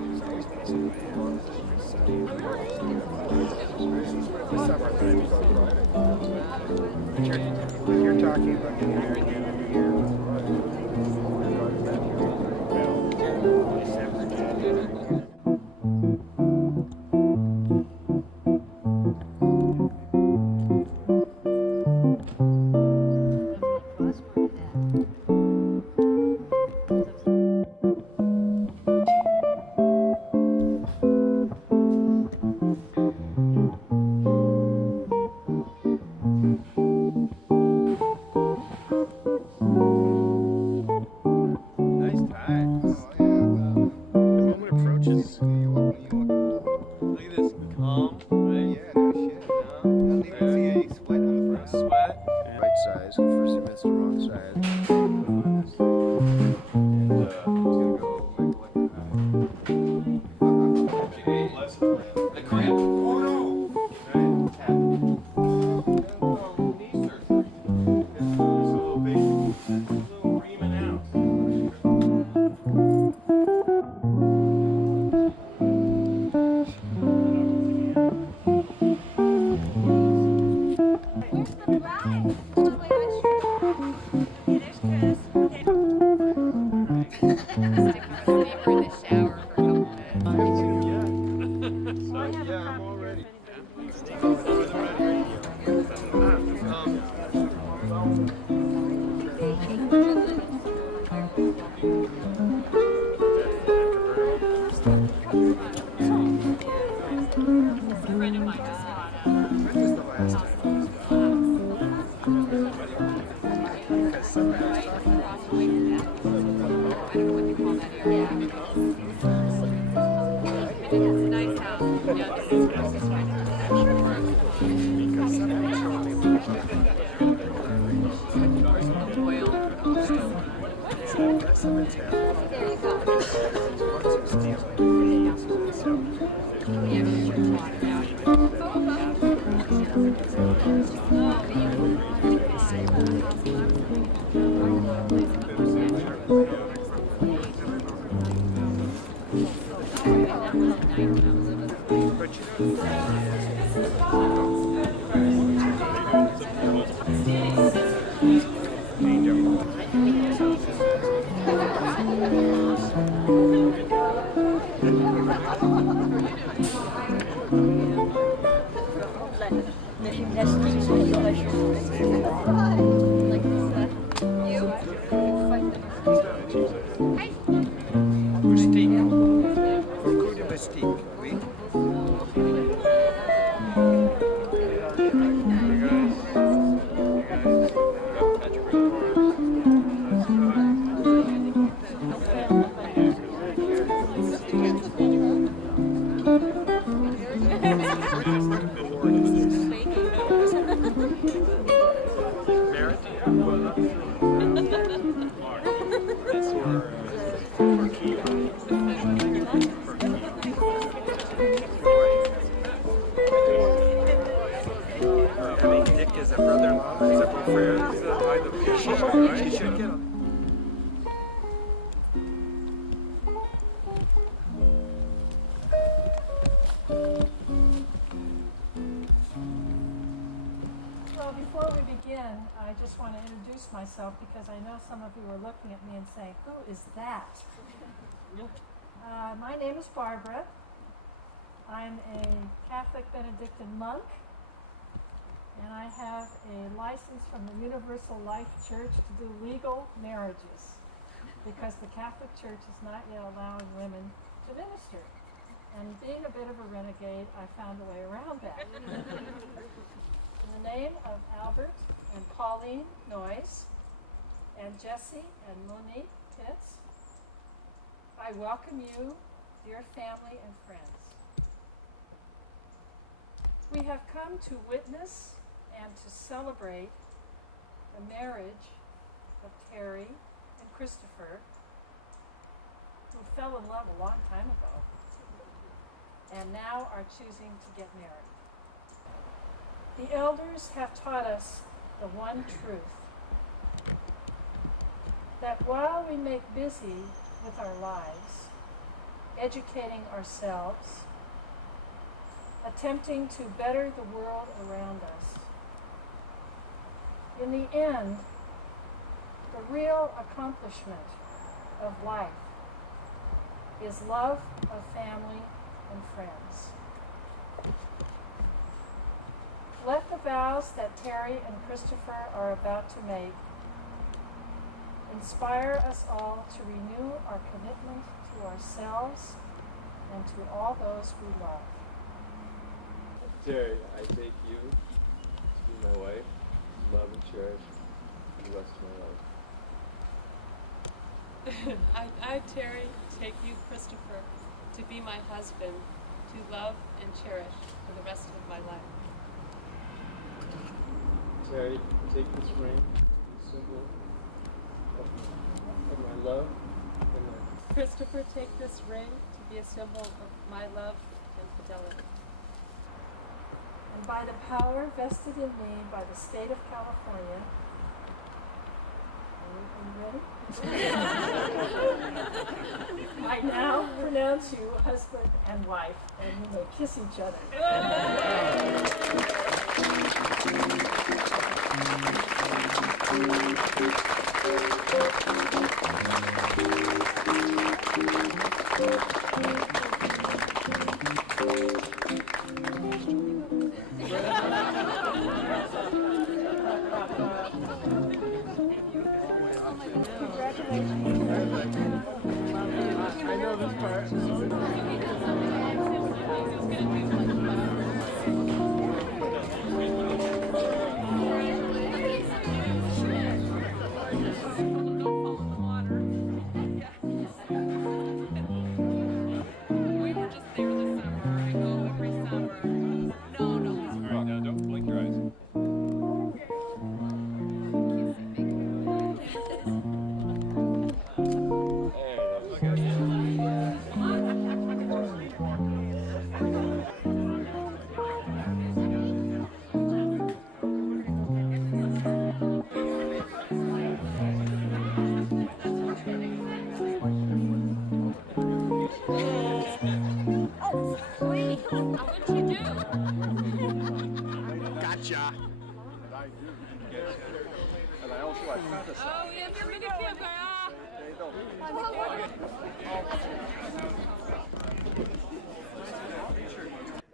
You're talking about getting married at the end of the year. Myself because I know some of you are looking at me and saying, who is that? My name is Barbara. I'm a Catholic Benedictine monk, and I have a license from the Universal Life Church to do legal marriages because the Catholic Church is not yet allowing women to minister. And being a bit of a renegade, I found a way around that. In the name of Albert and Pauline Noyes, and Jesse and Monique Pitts, I welcome you, dear family and friends. We have come to witness and to celebrate the marriage of Terri and Christopher, who fell in love a long time ago, and now are choosing to get married. The elders have taught us the one truth, that while we make busy with our lives, educating ourselves, attempting to better the world around us. In the end, the real accomplishment of life is love of family and friends. Let the vows that Terri and Christopher are about to make inspire us all to renew our commitment to ourselves and to all those we love. Terri, I take you to be my wife, love and cherish for the rest of my life. I, Terri, take you, Christopher, to be my husband, to love and cherish for the rest of my life. Terri, take this ring, the symbol of my love and my... Christopher, take this ring to be a symbol of my love and fidelity. And by the power vested in me by the state of California, are you ready? I now pronounce you husband and wife, and you may kiss each other. I know this part.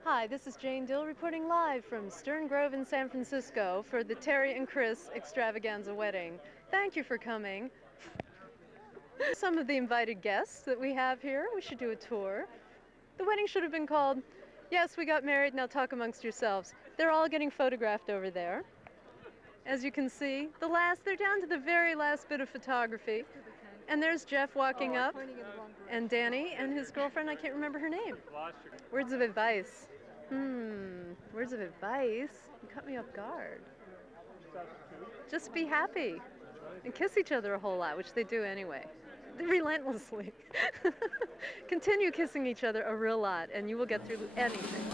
Hi, this is Jane Dill reporting live from Stern Grove in San Francisco for the Terri and Chris extravaganza wedding. Thank you for coming. Some of the invited guests that we have here, we should do a tour. The wedding should have been called, Yes, We Got Married, Now Talk Amongst Yourselves. They're all getting photographed over there. As you can see, they're down to the very last bit of photography. And there's Jeff walking up, and Danny and his girlfriend, I can't remember her name. Words of advice. Words of advice? You caught me off guard. Just be happy and kiss each other a whole lot, which they do anyway. Relentlessly. Continue kissing each other a real lot, and you will get through anything.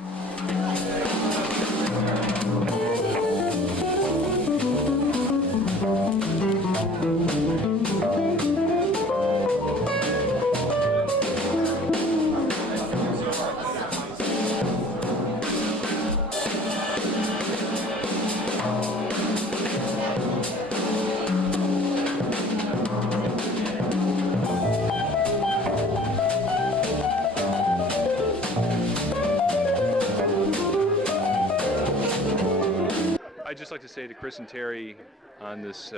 I'd just like to say to Chris and Terri on this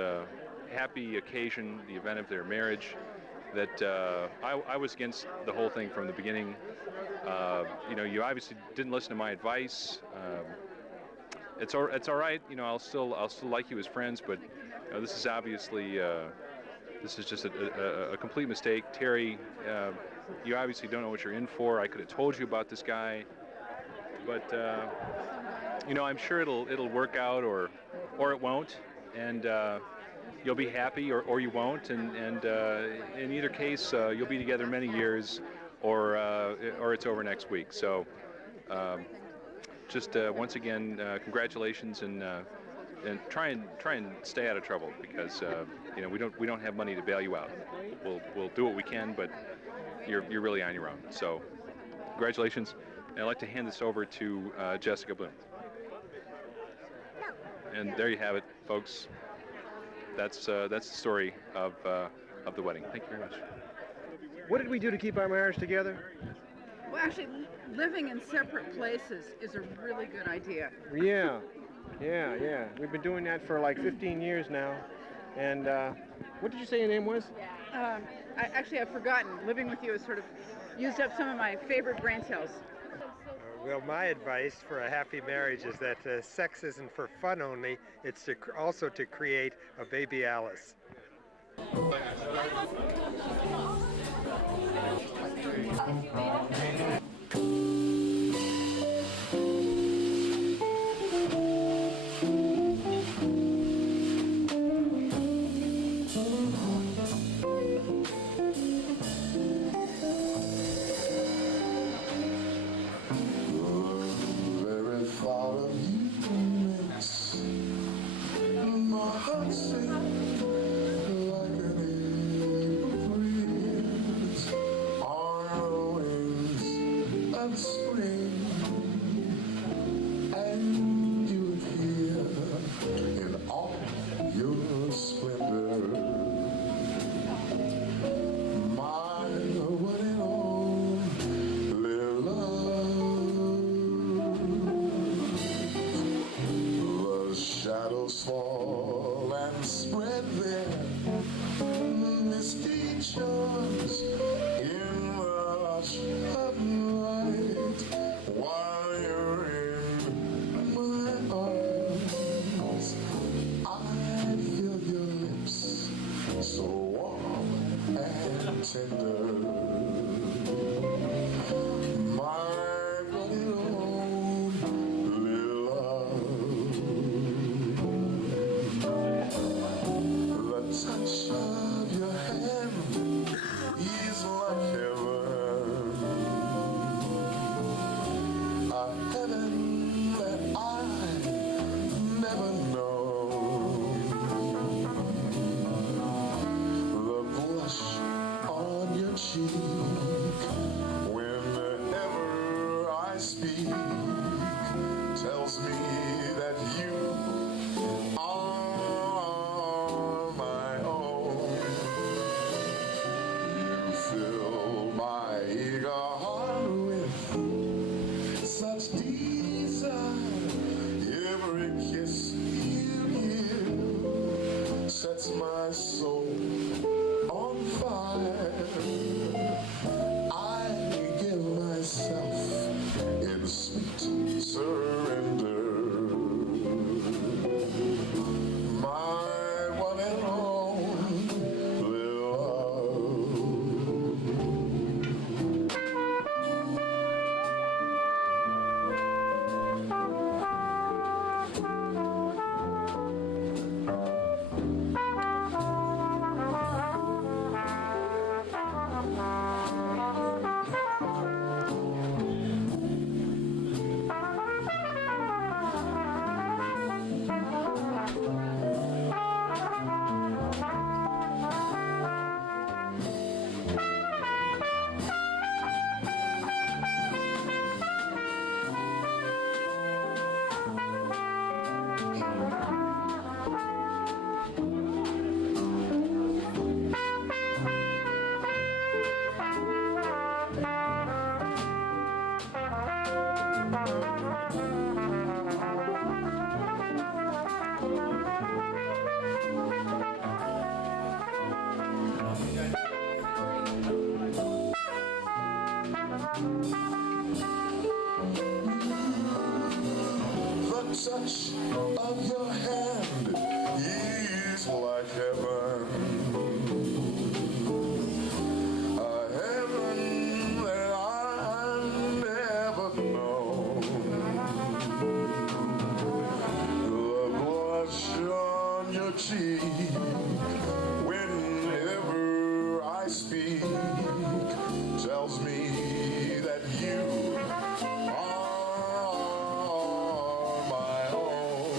happy occasion, the event of their marriage, that I was against the whole thing from the beginning. You know, you obviously didn't listen to my advice. It's all right. You know, I'll still like you as friends, but you know, this is obviously this is just a complete mistake. Terri, you obviously don't know what you're in for. I could have told you about this guy, but you know, I'm sure it'll work out, or it won't, and you'll be happy, or you won't, and in either case, you'll be together many years, or it's over next week. So, just once again, congratulations, and try and stay out of trouble, because you know, we don't have money to bail you out. We'll do what we can, but you're really on your own. So, congratulations. And I'd like to hand this over to Jessica Bloom. And there you have it, folks. That's the story of the wedding. Thank you very much. What did we do to keep our marriage together? Well, actually, living in separate places is a really good idea. Yeah. We've been doing that for like 15 years now. And what did you say your name was? I've forgotten. Living with you has sort of used up some of my favorite brain cells. Well, my advice for a happy marriage is that sex isn't for fun only, it's also to create a baby Alice. Fall and spread their misty charms in the rush of light while you're in my arms. I feel your lips so warm and tender. My very own little love. The touch of your hand is like heaven, a heaven that I never know. The blush on your cheek whenever I speak tells me that you are my own. You fill my eager heart with such desire. Every kiss you give sets my soul on fire. I give myself in sweet surrender. My one and only love. The touch of your hand is like heaven, a heaven that I never known. The blush on your cheek whenever I speak tells me that you are my own.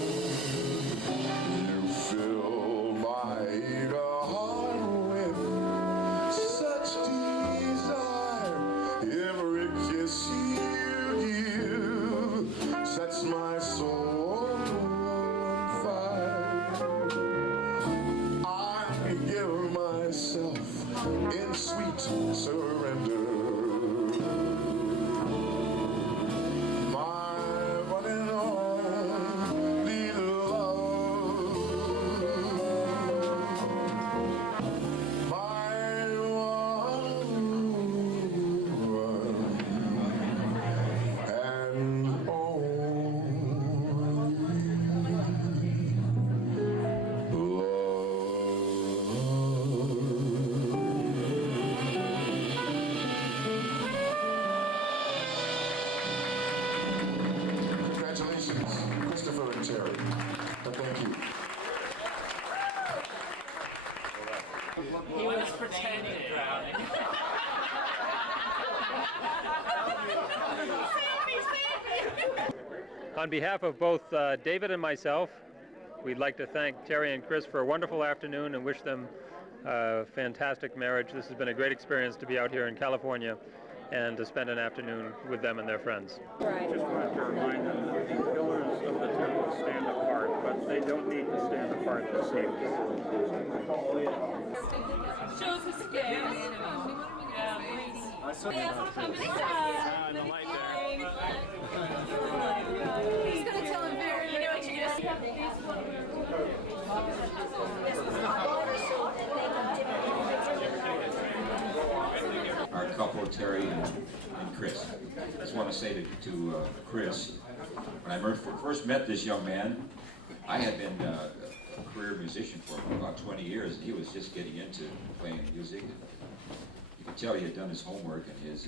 On behalf of both David and myself, we'd like to thank Terri and Chris for a wonderful afternoon and wish them a fantastic marriage. This has been a great experience to be out here in California and to spend an afternoon with them and their friends. Right. Just wanted to remind them that the pillars of the temple stand apart, but they don't need to stand apart the same. Shows us again. He's going to tell him very, you know what you just Our couple, Terri and Chris. I just want to say to Chris, when I first met this young man, I had been a career musician for about 20 years, and he was just getting into playing music. You could tell he had done his homework, and his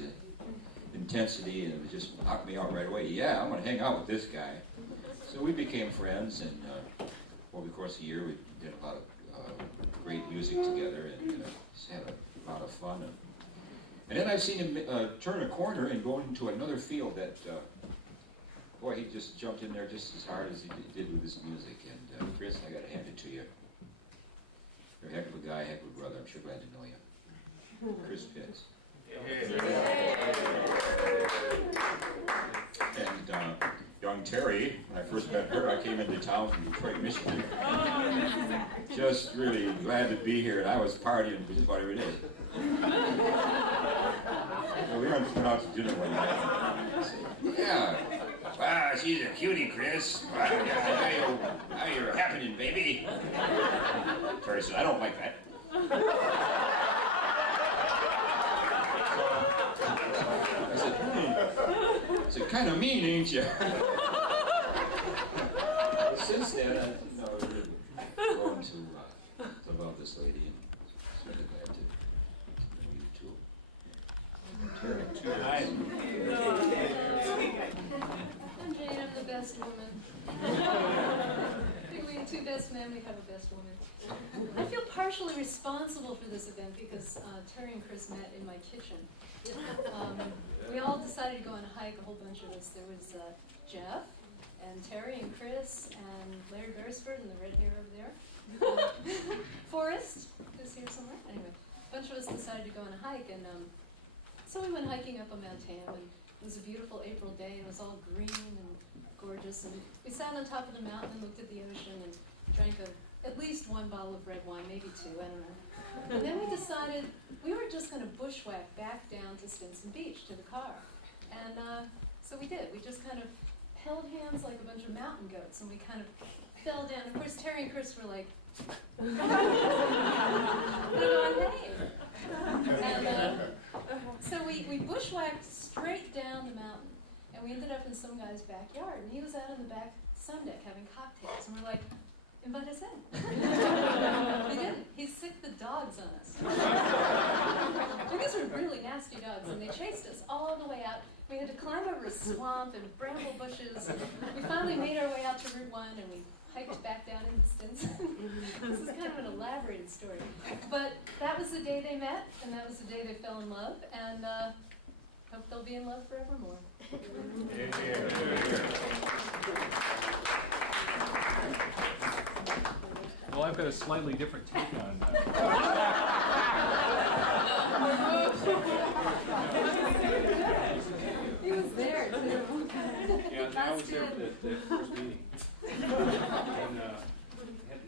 intensity, and it just knocked me out right away. Yeah, I'm going to hang out with this guy. So we became friends, and over the course of the year, we did a lot of great music together, and just had a lot of fun. And then I've seen him turn a corner and go into another field that, boy, he just jumped in there just as hard as he did with his music. And Chris, I got to hand it to you. You're a heck of a guy, heck of a brother. I'm sure glad to know you. Chris Pitts. And young Terri, when I first met her, I came into town from Detroit, Michigan. Just really glad to be here, and I was partying just about every day. So we went out to dinner one night. Yeah. Wow, she's a cutie, Chris. Wow, how you're happening, baby? Terri said, I don't like that. I said, kind of mean, ain't you? Since then, I've really grown to love this lady, and I'm really glad to know you too. Terri. Hi. I'm Jane, I'm the best woman. We two best men, we have a best woman. I feel partially responsible for this event because Terri and Chris met in my kitchen. We all decided to go on a hike, a whole bunch of us. There was Jeff, and Terri and Chris, and Larry Beresford, and the red hair over there. Forrest, who's here somewhere. Anyway, a bunch of us decided to go on a hike, and so we went hiking up a mountain, and it was a beautiful April day, and it was all green and gorgeous, and we sat on top of the mountain and looked at the ocean and drank at least one bottle of red wine, maybe two, I don't know. And then we decided we were just going to bushwhack back down to Stinson Beach, to the car. And so we did. We just kind of held hands like a bunch of mountain goats, and we kind of fell down. Of course, Terri and Chris were like, they're going, hey. And so we bushwhacked straight down the mountain, and we ended up in some guy's backyard, and he was out on the back sun deck having cocktails, and we're like, invite us in. He didn't. He sicked the dogs on us. These were really nasty dogs, and they chased us all the way out. We had to climb over a swamp and bramble bushes. And we finally made our way out to Route 1, and we hiked back down into Stinson. This is kind of an elaborated story. But that was the day they met, and that was the day they fell in love, and hope they'll be in love forevermore. Well, I've got a slightly different take on that. He was there, too. Yeah, I was there at that first meeting. And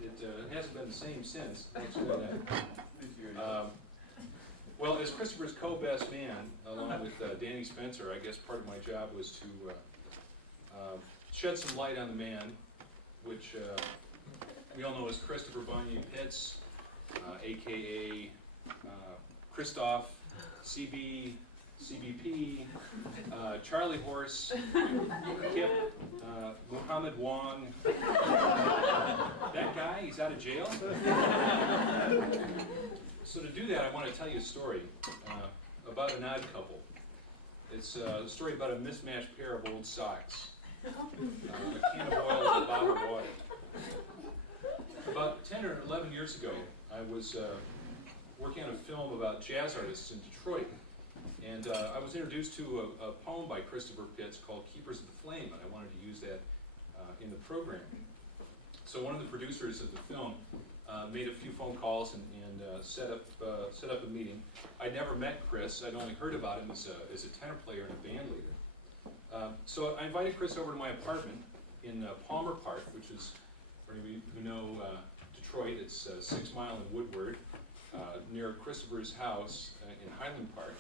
it hasn't been the same since. Thanks for that. Well, as Christopher's co-best man, along with Danny Spencer, I guess part of my job was to shed some light on the man, which we all know as Christopher Bonnier Pitts, a.k.a. Christoph, CBP, Charlie Horse, Kip, Muhammad Wong. That guy, he's out of jail. So to do that, I want to tell you a story about an odd couple. It's a story about a mismatched pair of old socks, a can of oil, and a bottle of water. About 10 or 11 years ago, I was working on a film about jazz artists in Detroit. And I was introduced to a poem by Christopher Pitts called Keepers of the Flame, and I wanted to use that in the program. So one of the producers of the film made a few phone calls and set up a meeting. I'd never met Chris. I'd only heard about him as a tenor player and a band leader. So I invited Chris over to my apartment in Palmer Park, which is, for any of you who know Detroit, it's 6 Mile and Woodward, near Christopher's house in Highland Park.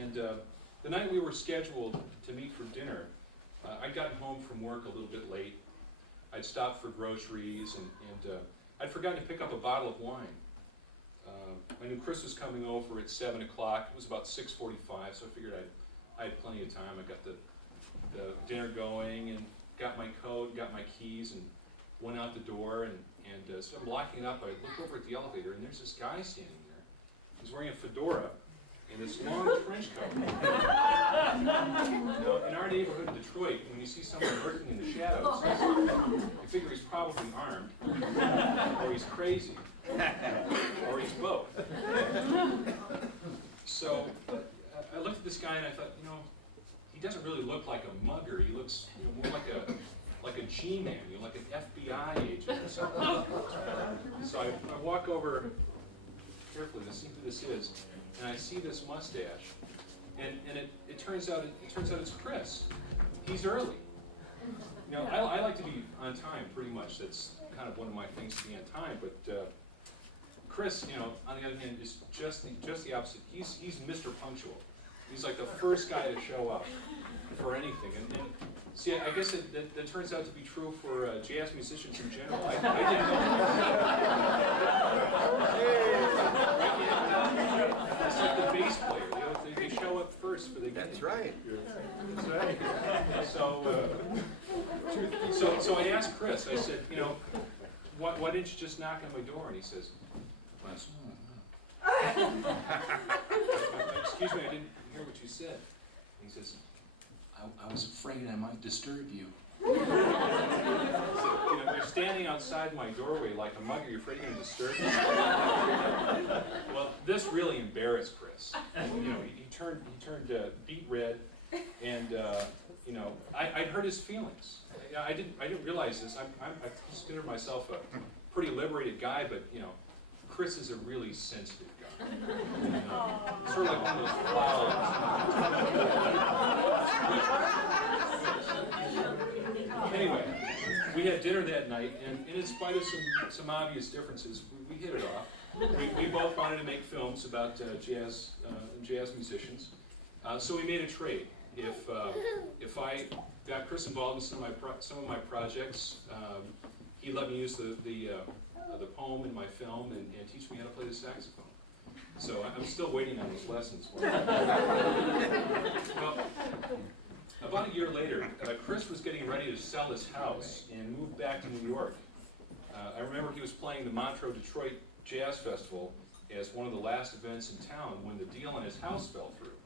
And the night we were scheduled to meet for dinner, I'd gotten home from work a little bit late. I'd stopped for groceries, and I'd forgotten to pick up a bottle of wine. I knew Chris was coming over at 7 o'clock. It was about 6:45, so I figured I had plenty of time. I got the dinner going and got my coat, got my keys, and went out the door. And so I'm locking it up. I look over at the elevator, and there's this guy standing there. He's wearing a fedora and this long trench coat. Now, in our neighborhood in Detroit, when you see someone lurking in the shadows, you figure he's probably armed, or he's crazy, or he's both. So I looked at this guy and I thought, he doesn't really look like a mugger. He looks, more like a G-man, like an FBI agent or something. So I walk over carefully to see who this is, and I see this mustache, and it turns out it's Chris. He's early. I like to be on time pretty much. That's kind of one of my things, to be on time. But Chris, on the other hand, is just the opposite. He's Mr. Punctual. He's like the first guy to show up for anything. And see, I guess that turns out to be true for jazz musicians in general. I didn't know. It's like the bass player. They show up first for the game. That's right. That's right. So I asked Chris. I said, why didn't you just knock on my door? And he says, excuse me, I didn't hear what you said. And he says, I was afraid I might disturb you. So, you're standing outside my doorway like a mugger. You're afraid you're going to disturb me. Well, this really embarrassed Chris. He turned beet red, and I'd hurt his feelings. I didn't realize this. I consider myself a pretty liberated guy, but Chris is a really sensitive guy. Sort of like one of those flowers. Anyway, we had dinner that night, and in spite of some obvious differences, we hit it off. We both wanted to make films about jazz musicians, so we made a trade. If I got Chris involved in some of my projects, he let me use the poem in my film and teach me how to play the saxophone. So I'm still waiting on those lessons. Well, about a year later, Chris was getting ready to sell his house and move back to New York. I remember he was playing the Montreux Detroit Jazz Festival as one of the last events in town when the deal on his house fell through.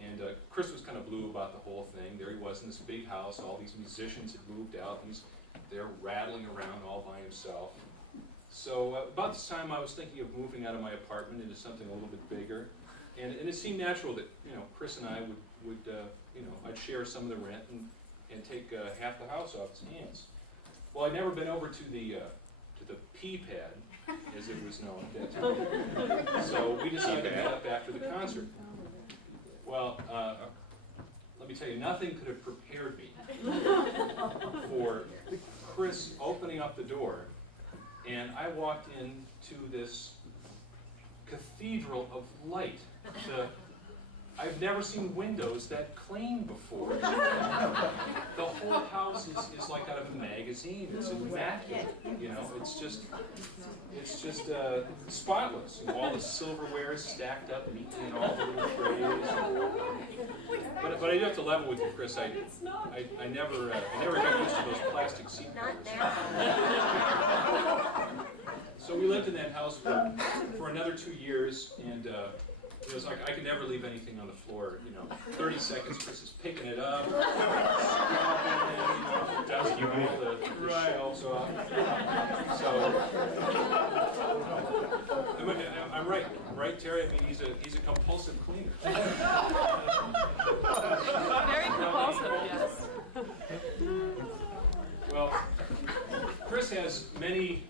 And Chris was kind of blue about the whole thing. There he was in this big house. All these musicians had moved out. He's there rattling around all by himself. So about this time, I was thinking of moving out of my apartment into something a little bit bigger. And it seemed natural that Chris and I would I'd share some of the rent and take half the house off his hands. Well, I'd never been over to the P pad, as it was known at that time. So we decided to meet up after the concert. Well, let me tell you, nothing could have prepared me for Chris opening up the door, and I walked into this cathedral of light. I've never seen windows that clean before. The whole house is like out of a magazine. It's immaculate, It's just spotless. All the silverware is stacked up neatly in all the little trays. But I do have to level with you, Chris. I never got used to those plastic seat covers. So we lived in that house for another 2 years, and it's like I could never leave anything on the floor. 30 seconds, Chris is picking it up, scrubbing it, dusting all the shelves off. So I'm right, Terri. I mean, he's a compulsive cleaner. Very compulsive, yes. Well, Chris has many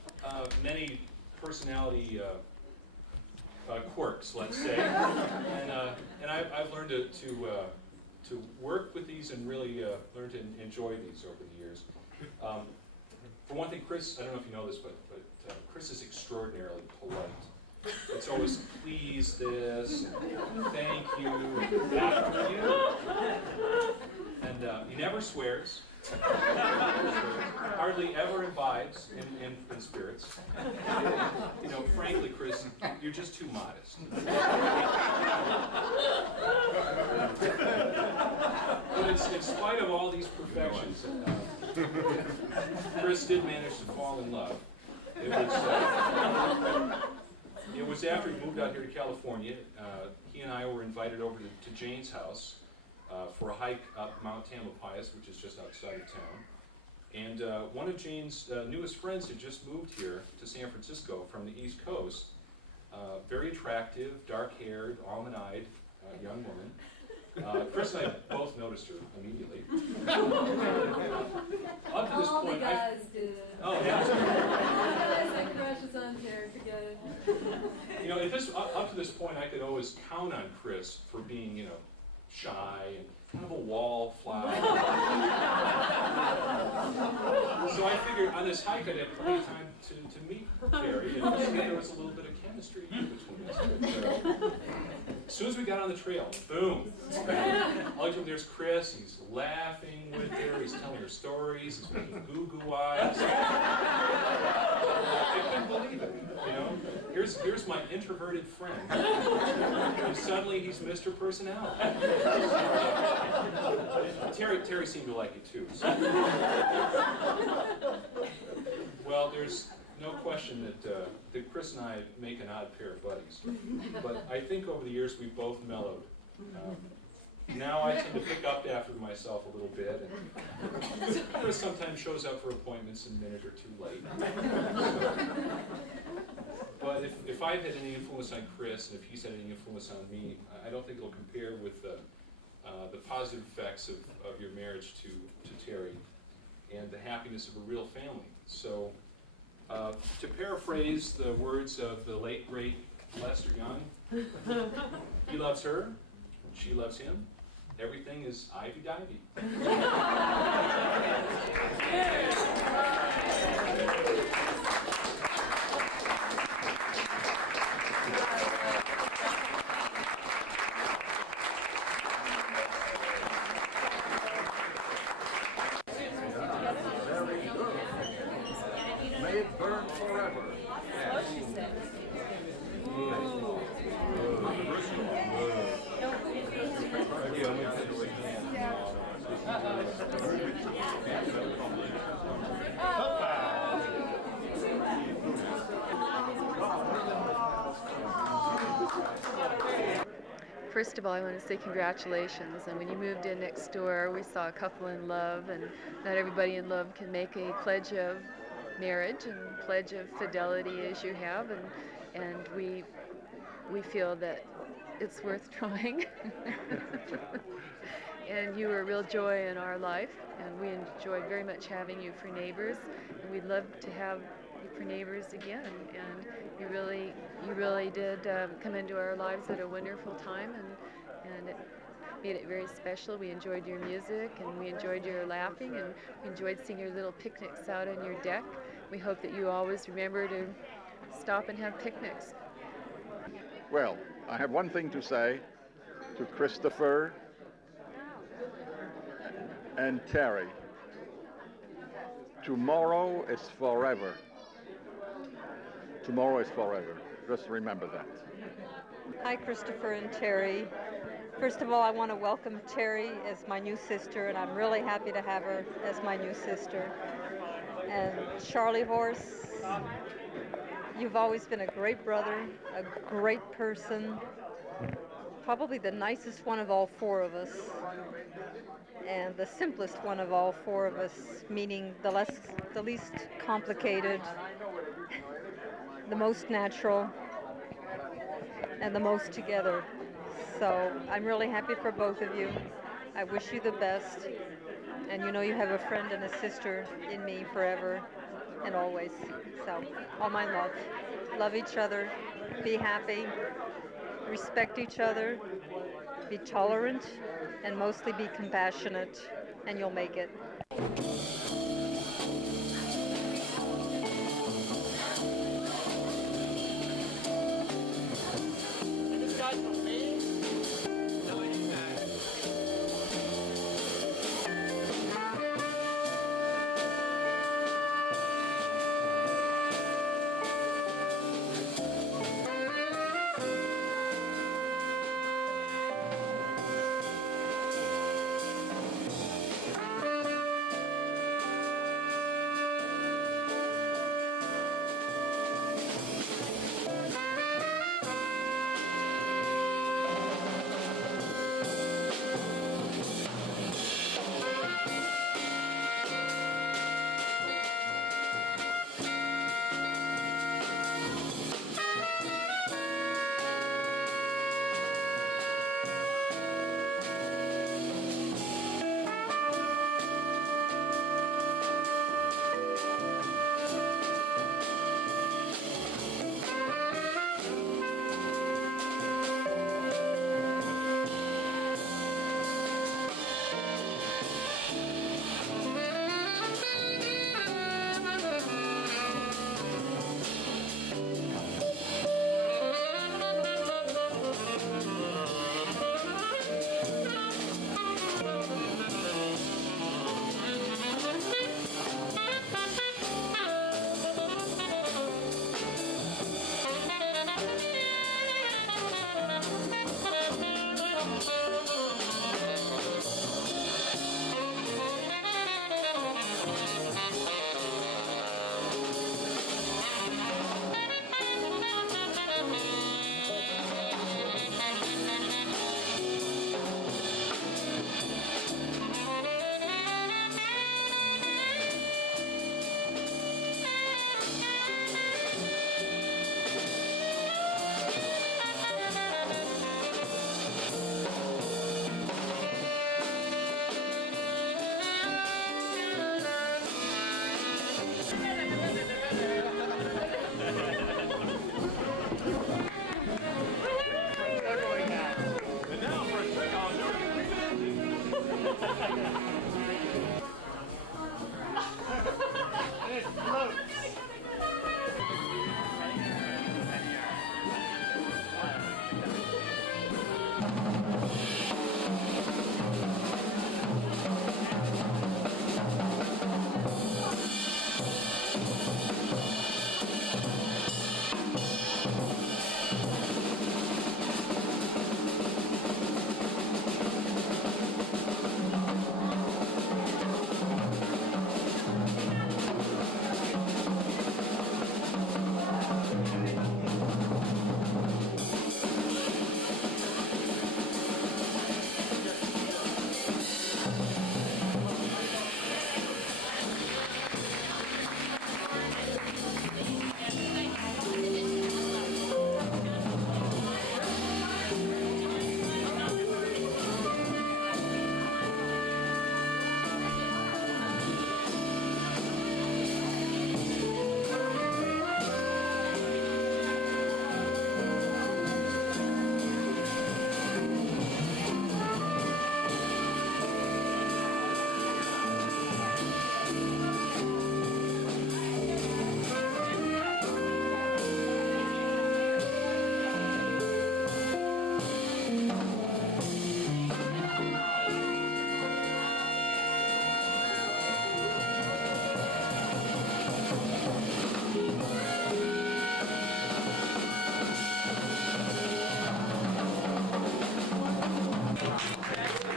personality quirks, let's say, and I've learned to work with these and really learn to enjoy these over the years. For one thing, Chris, I don't know if you know this, but Chris is extraordinarily polite. It's always please this, and thank you, after you, and he never swears. Hardly ever imbibes in spirits. Frankly, Chris, you're just too modest. But in spite of all these perfections, Chris did manage to fall in love. It was after he moved out here to California. He and I were invited over to Jane's house for a hike up Mount Tamalpais, which is just outside of town. And one of Jane's newest friends had just moved here to San Francisco from the East Coast. Very attractive, dark-haired, almond-eyed young woman. Chris and I both noticed her immediately. Up to this All point, the guys do that. Oh, yeah. All the guys have crushes on Terri, forget it. Up to this point, I could always count on Chris for being, shy and kind of a wallflower. So I figured on this hike I'd have plenty of time to meet Terri, and see there was a little bit of chemistry between us. But, as soon as we got on the trail, boom. All you there's Chris, he's laughing with her, he's telling her stories, he's making goo-goo eyes. I couldn't believe it, Here's my introverted friend. And suddenly he's Mr. Personality. Terri seemed to like it too. So. Well, there's no question that Chris and I make an odd pair of buddies. But I think over the years we've both mellowed. Now I tend to pick up after myself a little bit. And Chris sometimes shows up for appointments a minute or two late. But if I've had any influence on Chris, and if he's had any influence on me, I don't think it'll compare with the positive effects of your marriage to Terri and the happiness of a real family. So, to paraphrase the words of the late, great Lester Young, he loves her, she loves him, everything is ivy-divey. May it burn forever. First of all, I want to say congratulations. And when you moved in next door, we saw a couple in love, and not everybody in love can make a pledge of marriage and pledge of fidelity as you have, and we feel that it's worth trying. And you were a real joy in our life, and we enjoyed very much having you for neighbors, and we'd love to have you for neighbors again. And you really did come into our lives at a wonderful time, and it made it very special. We enjoyed your music, and we enjoyed your laughing, and we enjoyed seeing your little picnics out on your deck. We hope that you always remember to stop and have picnics. Well, I have one thing to say to Christopher and Terri. Tomorrow is forever. Tomorrow is forever. Just remember that. Hi, Christopher and Terri. First of all, I want to welcome Terri as my new sister, and I'm really happy to have her as my new sister. And Charlie Horse, you've always been a great brother, a great person, probably the nicest one of all four of us, and the simplest one of all four of us, meaning the least complicated, the most natural, and the most together. So I'm really happy for both of you. I wish you the best, and you know you have a friend and a sister in me forever and always. So all my love. Love each other, be happy, respect each other, be tolerant, and mostly be compassionate, and you'll make it.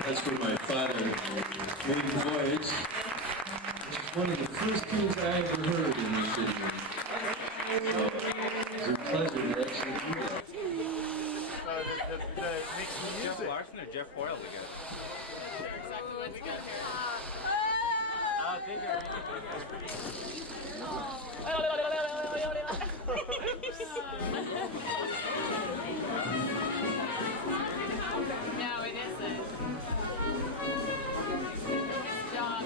That's for my father, maiden voyage. This is one of the first tunes I ever heard in the city. So it's a pleasure to actually do that. makes music. Jeff Larson or Jeff Hoyle again? Exactly what we got here. Bigger. No, it isn't. John.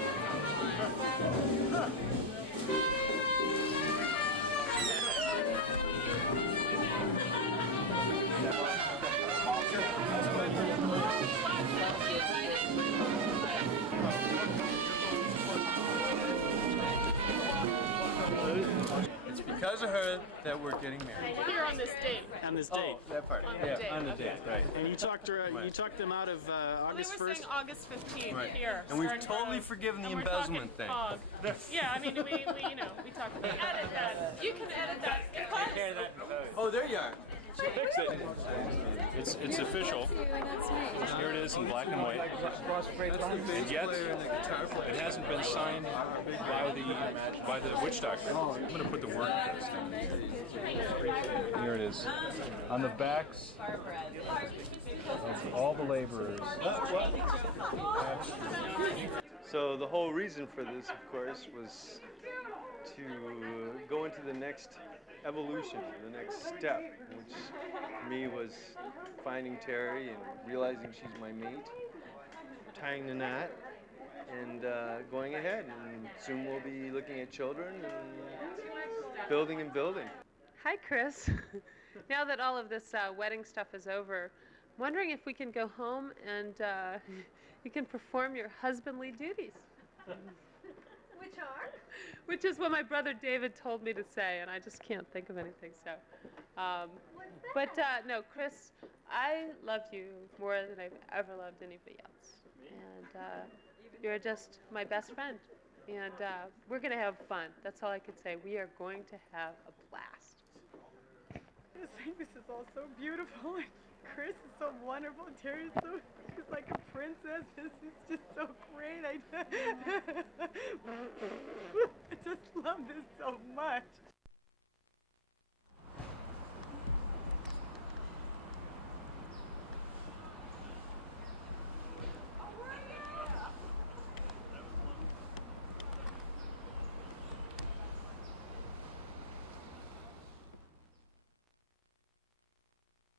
It's because of her that we're getting married. Here on this date. On this date. Oh, that part. On the Yeah, date. on the date, right. And you talked her. You talked them out of August We were 1st. saying August 15th Right. here. And we've Stern totally Grove. forgiven the And we're embezzlement talking thing. hog. Yeah, I mean, we we talked. We edit that. You can edit that. Oh, there you are. Fix it. It's official. Here it is in black and white. And yet, it hasn't been signed by the witch doctor. I'm going to put the word in this thing. Here it is. On the backs of all the laborers. So the whole reason for this, of course, was to go into the next evolution, the next step, which for me was finding Terri and realizing she's my mate, tying the knot, and going ahead. And soon we'll be looking at children and building and building. Hi, Chris. Now that all of this wedding stuff is over, I'm wondering if we can go home and you can perform your husbandly duties. Which are? Which is what my brother David told me to say, and I just can't think of anything. So, no, Chris, I love you more than I've ever loved anybody else, and you're just my best friend, and we're gonna have fun. That's all I can say. We are going to have a blast. I just think this is all so beautiful. And Chris is so wonderful. Terry's she's like a princess. This is just so great. I just love this so much.